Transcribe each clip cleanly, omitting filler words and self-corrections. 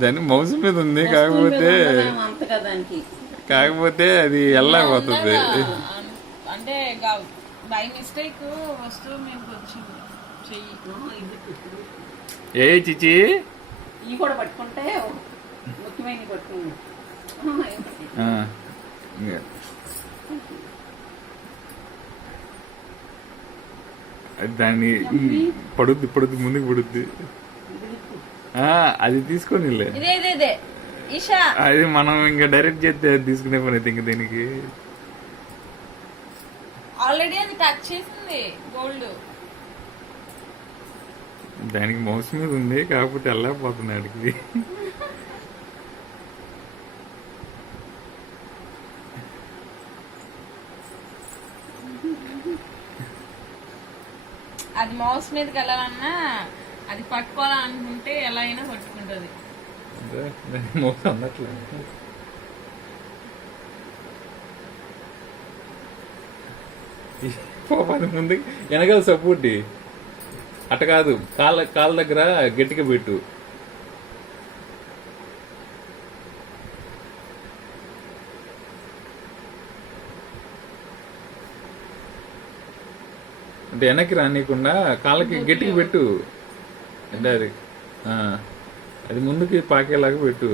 దాని మౌస్ మీద ఉంది, కాకపోతే అది వెళ్ళకపోతుంది. అంటే బై మిస్టేక్ వస్తువు మీకు వచ్చింది చెయ్యి. ఏ చిచి ఇవి కూడా పట్టుకుంటే ముఖ్యమైన పట్టుకుంది. దాన్ని పడుద్ది ముందుకు పడుద్ది. అది తీసుకొని అది మనం ఇంకా డైరెక్ట్ చేస్తే తీసుకునే పని అయితే ఇంకా దీనికి ఆల్రెడీ అది టచ్ చేసింది గోల్డ్. దానికి మౌస్ మీద ఉంది, కాకపోతే వెళ్ళకపోతుంది ఆడికి. అది మౌస్ మీదకి వెళ్ళాలన్నా అది పట్టుకోవాలనుకుంటే ఎలా అయినా పట్టుకుంటది. మౌస్ అన్నట్లేదు. అది ముందు వెనకాల సపోర్ట్ అట్ట కాదు, కాళ్ళ దగ్గర గట్టిగా పెట్టు. అంటే వెనక్కి రానియకుండా కాళ్ళకి గట్టిగా పెట్టు. అంటే అది ముందుకి పాకేలాగా పెట్టు.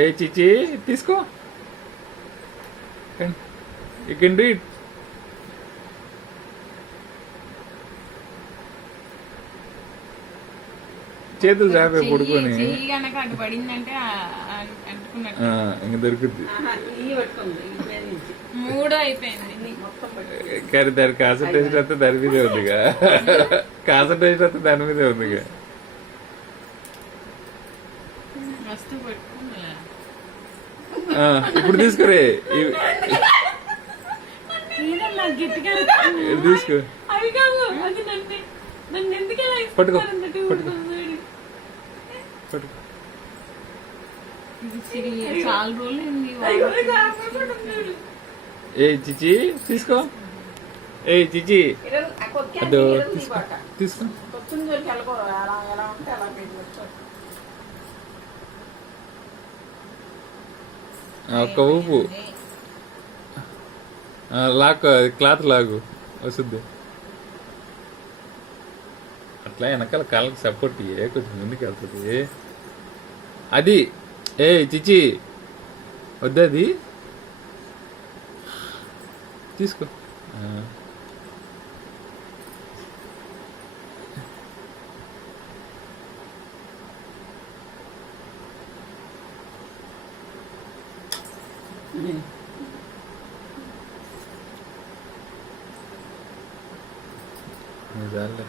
ఏ చిచి తీసుకో, యూ కెన్ డూ ఇట్. చేతులు చాపే పడుకొని ఇంక దొరుకుద్ది. కానీ దాని కాన్సన్ట్రేషన్ అంతా దాని మీదే ఉందిగా. కాన్సన్ట్రేషన్ అంతా దాని మీదే ఉందిగా. ఇప్పుడు తీసుకురే, తీసుకో, పట్టుకో పట్టుకో. ఏ చిచి తీసుకో, ఏ చిచి అదో తీసుకో. ఒక్క ఊపు లాక్, క్లాత్ లాగు వస్తుంది. అట్లా వెనకాల కాళ్ళకి సపోర్ట్ ఇయ్యే, కొంచెం ముందుకు వెళ్తుంది. అది ఏ చిచి వద్దది తీసుకో. నిజాలే.